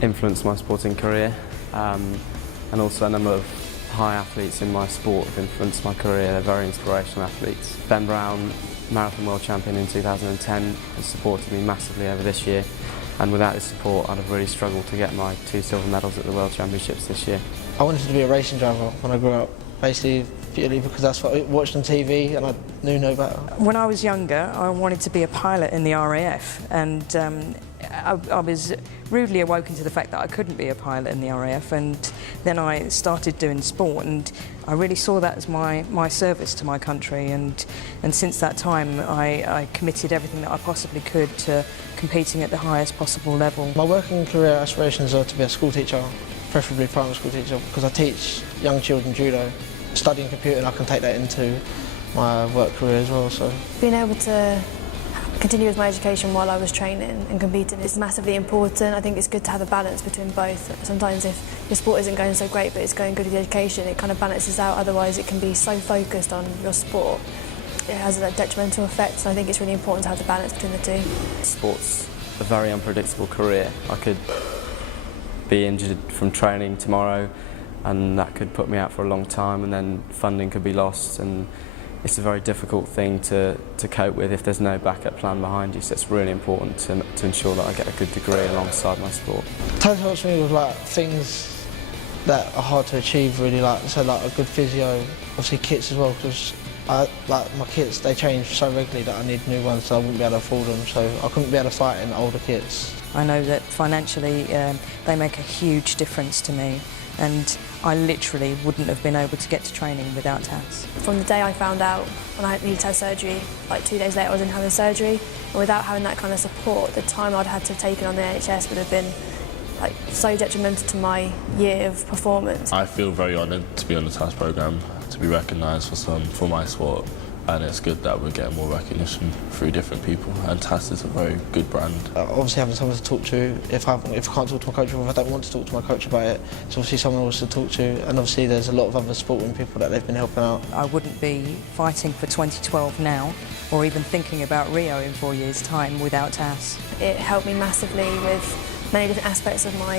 influenced my sporting career, and also a number of high athletes in my sport have influenced my career. They're very inspirational athletes. Ben Brown, marathon world champion in 2010, has supported me massively over this year, and without his support I'd have really struggled to get my 2 silver medals at the World Championships this year. I wanted to be a racing driver when I grew up, basically purely because that's what I watched on TV and I knew no better. When I was younger, I wanted to be a pilot in the RAF, and I was rudely awoken to the fact that I couldn't be a pilot in the RAF, and then I started doing sport, and I really saw that as my service to my country, and since that time I committed everything that I possibly could to competing at the highest possible level. My working career aspirations are to be a school teacher, preferably primary school teacher, because I teach young children judo. Studying computing, I can take that into my work career as well. So being able to continue with my education while I was training and competing is massively important. I think it's good to have a balance between both. Sometimes if your sport isn't going so great but it's going good with the education, it kind of balances out, otherwise it can be so focused on your sport. It has a detrimental effect, so I think it's really important to have the balance between the two. Sport's a very unpredictable career. I could be injured from training tomorrow, and that could put me out for a long time, and then funding could be lost, and it's a very difficult thing to cope with if there's no backup plan behind you, so it's really important to ensure that I get a good degree alongside my sport. TASS helps me with things that are hard to achieve really, so a good physio, obviously kits as well, because my kits, they change so regularly that I need new ones, so I wouldn't be able to afford them, so I couldn't be able to fight in older kits. I know that financially they make a huge difference to me, and I literally wouldn't have been able to get to training without TASS. From the day I found out when I needed to have surgery, 2 days later I was in having surgery, and without having that kind of support, the time I'd had to have taken on the NHS would have been so detrimental to my year of performance. I feel very honoured to be on the TASS programme, to be recognised for my sport, and it's good that we're getting more recognition through different people, and TASS is a very good brand. Obviously having someone to talk to, if I can't talk to my coach, or if I don't want to talk to my coach about it, it's obviously someone else to talk to, and obviously there's a lot of other sporting people that they've been helping out. I wouldn't be fighting for 2012 now, or even thinking about Rio in 4 years' time without TASS. It helped me massively with many different aspects of my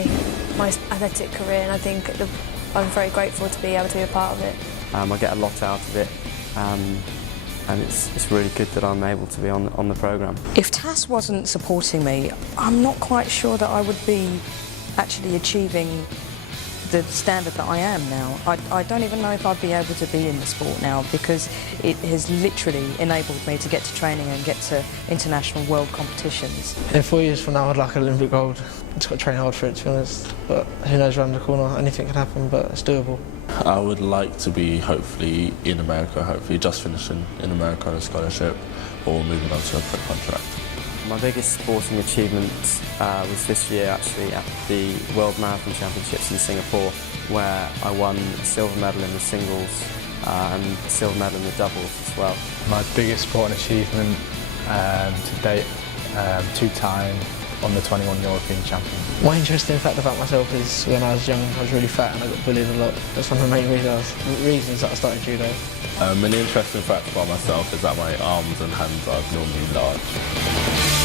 athletic career, and I think I'm very grateful to be able to be a part of it. I get a lot out of it, and it's really good that I'm able to be on the programme. If TASS wasn't supporting me, I'm not quite sure that I would be actually achieving the standard that I am now. I don't even know if I'd be able to be in the sport now, because it has literally enabled me to get to training and get to international world competitions. In 4 years from now I'd like an Olympic gold. Just got to train hard for it, to be honest, but who knows around the corner, anything can happen, but it's doable. I would like to be hopefully in America, hopefully just finishing in America on a scholarship or moving on to a pro contract. My biggest sporting achievement was this year actually at the World Marathon Championships in Singapore, where I won a silver medal in the singles and a silver medal in the doubles as well. My biggest sporting achievement to date, 2-time on the 21 European champion. One interesting fact about myself is when I was young I was really fat and I got bullied a lot. That's one of the main reasons that I started judo. An interesting fact about myself is that my arms and hands are abnormally large.